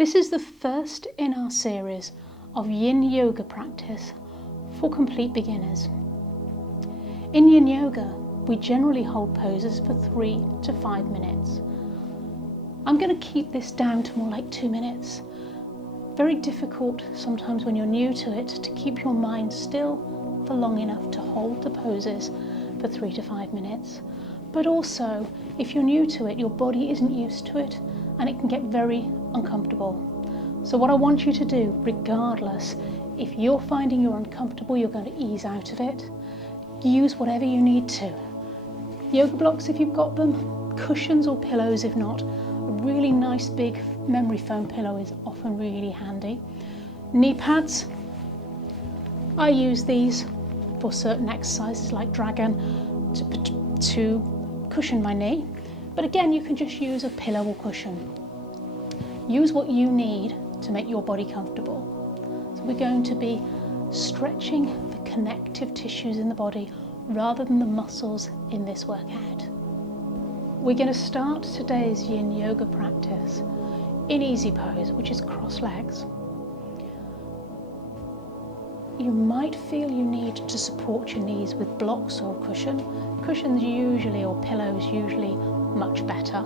This is the first in our series of Yin Yoga practice for complete beginners. In Yin Yoga, we generally hold poses for 3 to 5 minutes. I'm going to keep this down to more like 2 minutes. Very difficult sometimes when you're new to it to keep your mind still for long enough to hold the poses for 3 to 5 minutes. But also, if you're new to it, your body isn't used to it and it can get very uncomfortable. So what I want you to do, regardless, if you're finding you're uncomfortable, you're going to ease out of it. Use whatever you need to. Yoga blocks if you've got them, cushions or pillows if not. A really nice big memory foam pillow is often really handy. Knee pads. I use these for certain exercises like dragon to cushion my knee. But again, you can just use a pillow or cushion. Use what you need to make your body comfortable. So we're going to be stretching the connective tissues in the body rather than the muscles in this workout. We're going to start today's Yin Yoga practice in easy pose, which is cross legs. You might feel you need to support your knees with blocks or a cushion. Cushions usually, or pillows usually, much better.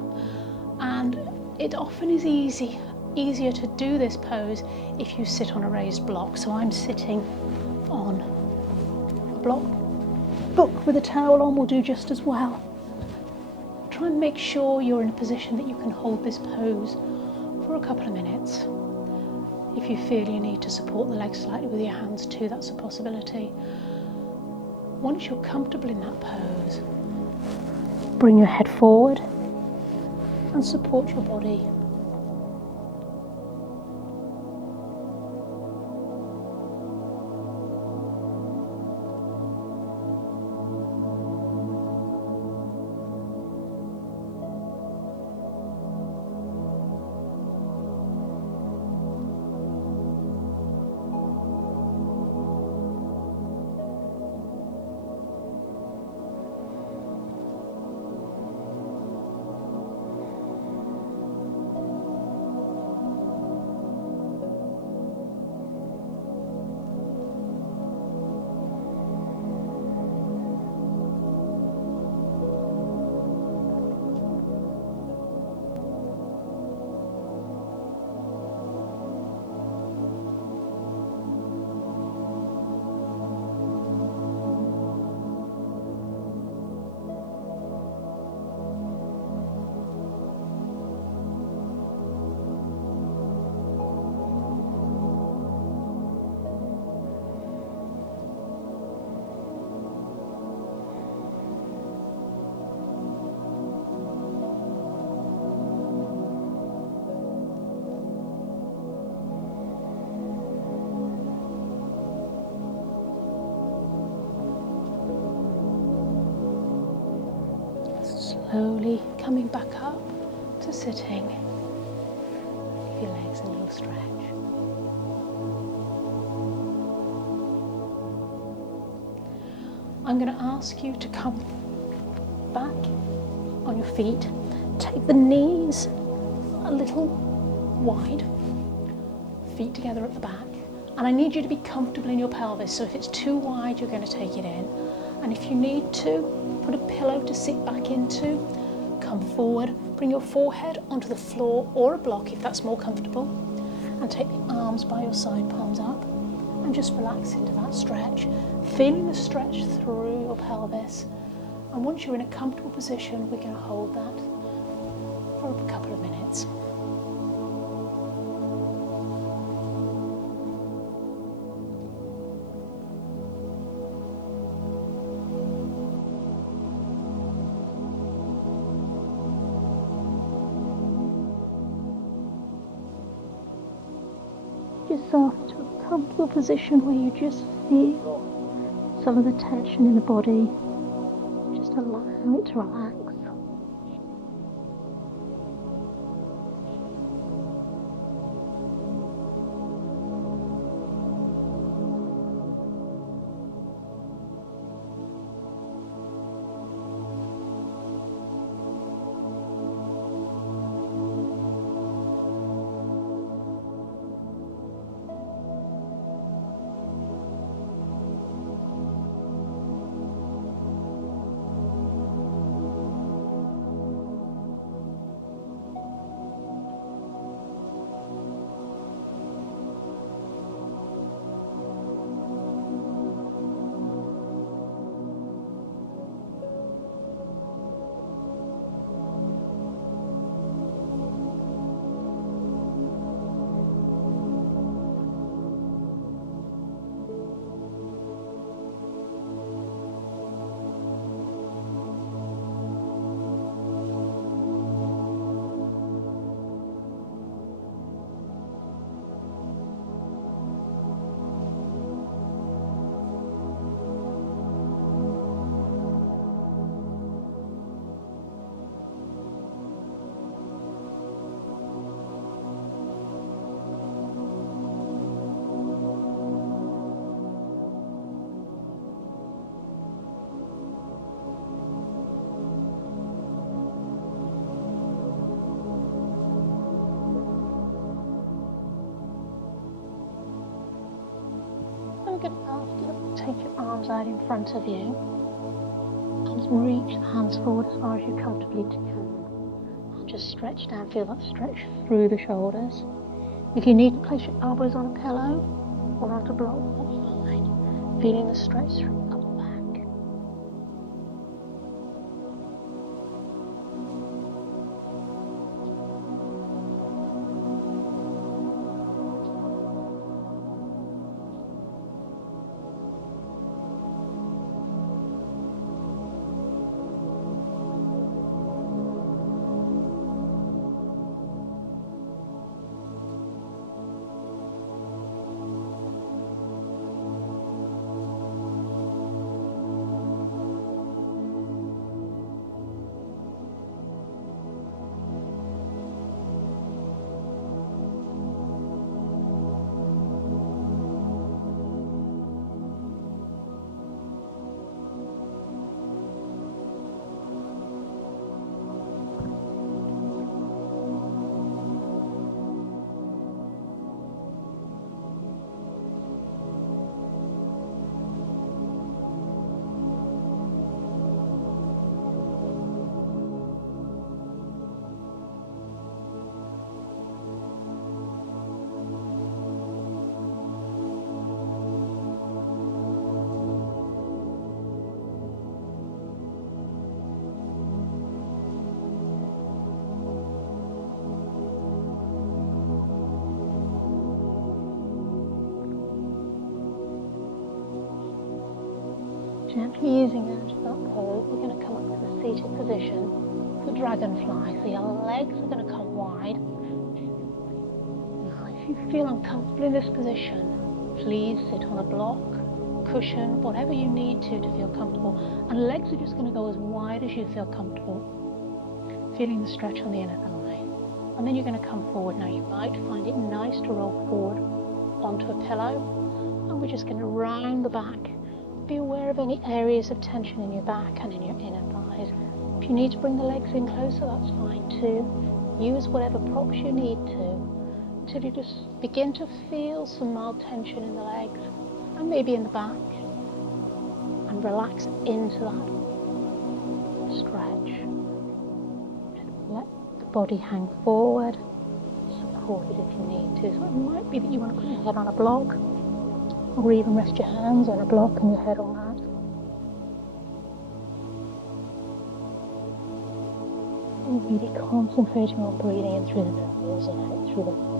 And it often is easier to do this pose if you sit on a raised block. So I'm sitting on a book with a towel on will do just as well. Try and make sure you're in a position that you can hold this pose for a couple of minutes. If you feel you need to support the legs slightly with your hands too, that's a possibility. Once you're comfortable in that pose, bring your head forward and support your body. Slowly coming back up to sitting. Give your legs a little stretch. I'm going to ask you to come back on your feet. Take the knees a little wide, feet together at the back. And I need you to be comfortable in your pelvis. So if it's too wide, you're going to take it in. And if you need to, put a pillow to sit back into, come forward, bring your forehead onto the floor or a block if that's more comfortable, and take the arms by your side, palms up, and just relax into that stretch, feeling the stretch through your pelvis. And once you're in a comfortable position, we're going to hold that for a couple of minutes. Yourself into a comfortable position where you just feel some of the tension in the body. Just allow it to relax. Good enough. Take your arms out in front of you and reach the hands forward as far as you comfortably can. And just stretch down. Feel that stretch through the shoulders. If you need to place your elbows on a pillow or onto a block, that's fine. Feeling the stretch through the upper back. Gently using out of that pose, you're going to come up to the seated position, the dragonfly. So your legs are going to come wide. Now, if you feel uncomfortable in this position, please sit on a block, cushion, whatever you need to feel comfortable. And legs are just going to go as wide as you feel comfortable. Feeling the stretch on the inner thigh. And then you're going to come forward. Now you might find it nice to roll forward onto a pillow. And we're just going to round the back. Be aware of any areas of tension in your back and in your inner thighs. If you need to bring the legs in closer, that's fine too. Use whatever props you need to until you just begin to feel some mild tension in the legs and maybe in the back, and relax into that stretch. Just let the body hang forward, support it if you need to. So it might be that you want to put your head on a block, or even rest your hands on a block and your head on that. And really concentrating on breathing in through the nose and out through the mouth.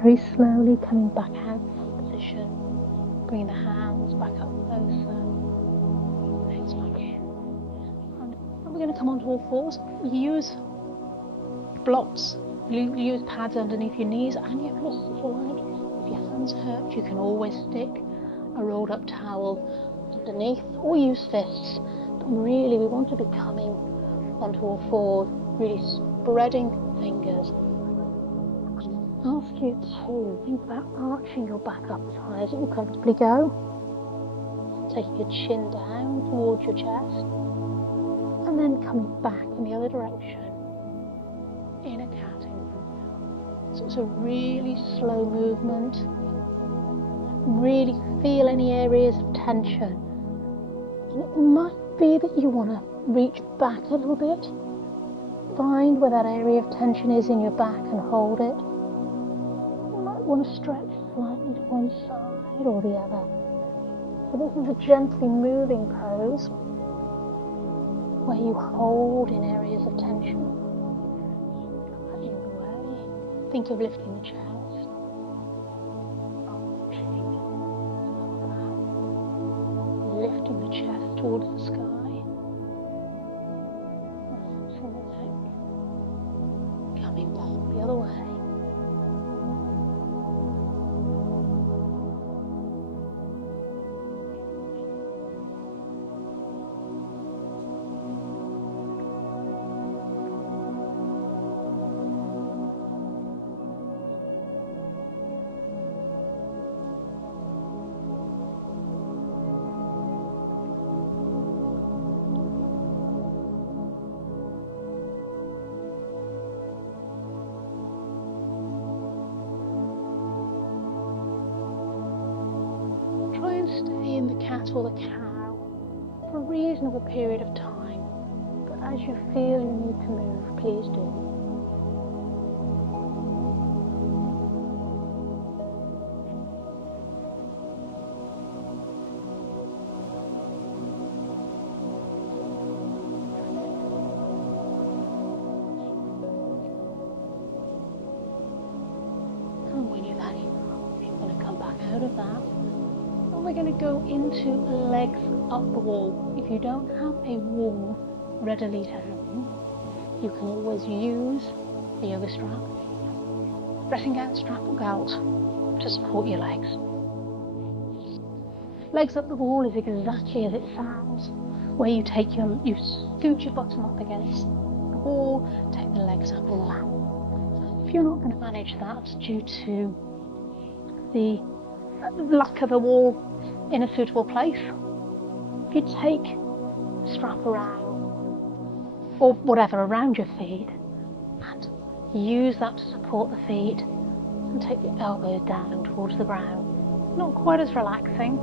Very slowly coming back out of that position, bringing the hands back up closer, legs back in. And we're going to come onto all fours. Use blocks, use pads underneath your knees and your wrists if you like. If your hands hurt, you can always stick a rolled up towel underneath or use fists. But really, we want to be coming onto all fours, really spreading fingers. Ask you to think about arching your back up as high as it will comfortably go. Taking your chin down towards your chest. And then coming back in the other direction in a counting movement. So it's a really slow movement. Really feel any areas of tension. And it might be that you want to reach back a little bit. Find where that area of tension is in your back and hold it. Want to stretch slightly to one side or the other. So this is a gently moving pose where you hold in areas of tension. Come the other way. Think of lifting the chest, arching, lifting the chest towards the sky, relaxing the neck, coming back the other way. Stay in the cat or the cow for a reasonable period of time, but as you feel you need to move, please do. And when you're ready, you're going to come back out of that. We're going to go into legs up the wall. If you don't have a wall readily to hand, you can always use a yoga strap, dressing gown, strap or belt to support your legs. Legs up the wall is exactly as it sounds, where you scoot your bottom up against the wall, take the legs up and down. If you're not going to manage that due to the lack of a wall in a suitable place, if you take a strap around or whatever around your feet and use that to support the feet and take the elbows down towards the ground. Not quite as relaxing,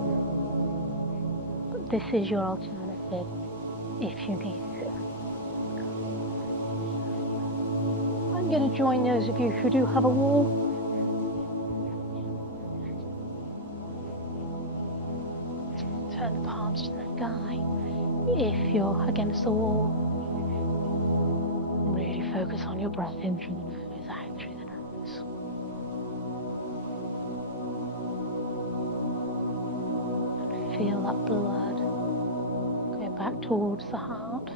but this is your alternative if you need to. I'm going to join those of you who do have a wall. Turn the palms to the sky if you're against the wall. Really focus on your breath in through the nose, out through the nose. And feel that blood going back towards the heart.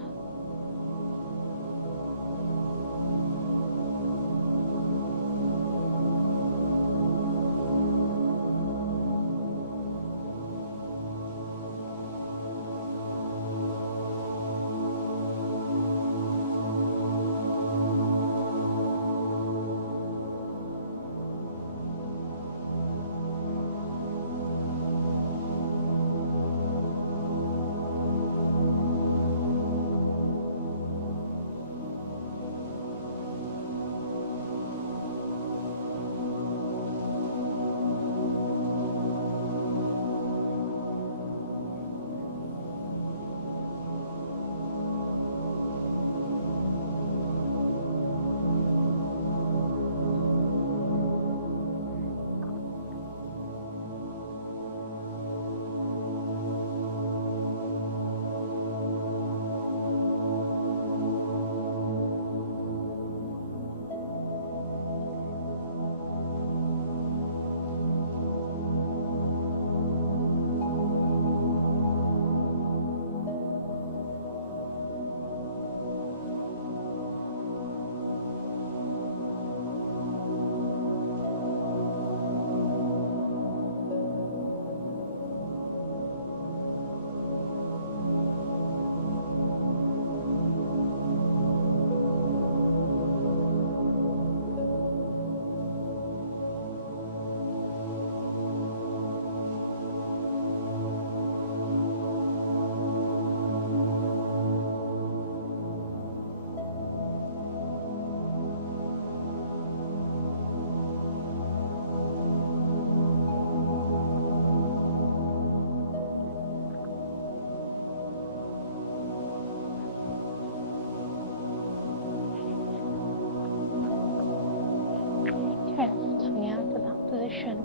session,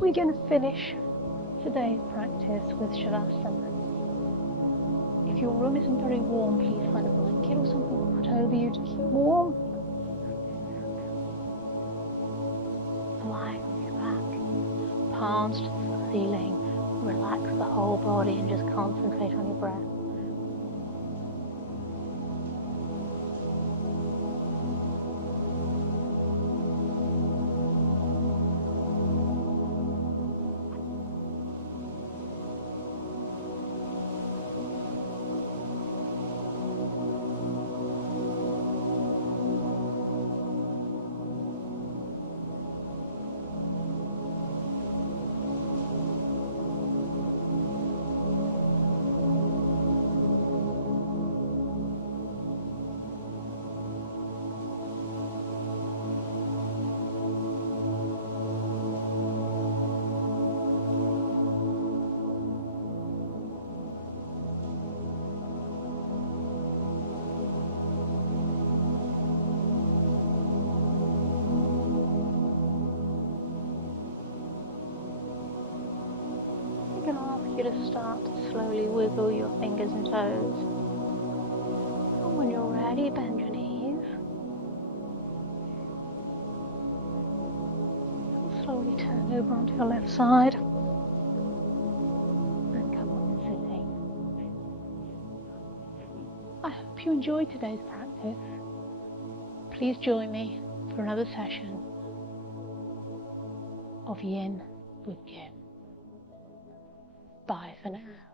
we're going to finish today's practice with Shavasana. If your room isn't very warm, please find a blanket or something to put over you to keep warm. Lying on your back, palms to the ceiling, relax the whole body and just concentrate on your breath. I'm going to ask you to start to slowly wiggle your fingers and toes. And when you're ready, bend your knees. Slowly turn over onto your left side. And come up to sitting. I hope you enjoyed today's practice. Please join me for another session of Yin with You. Bye for now.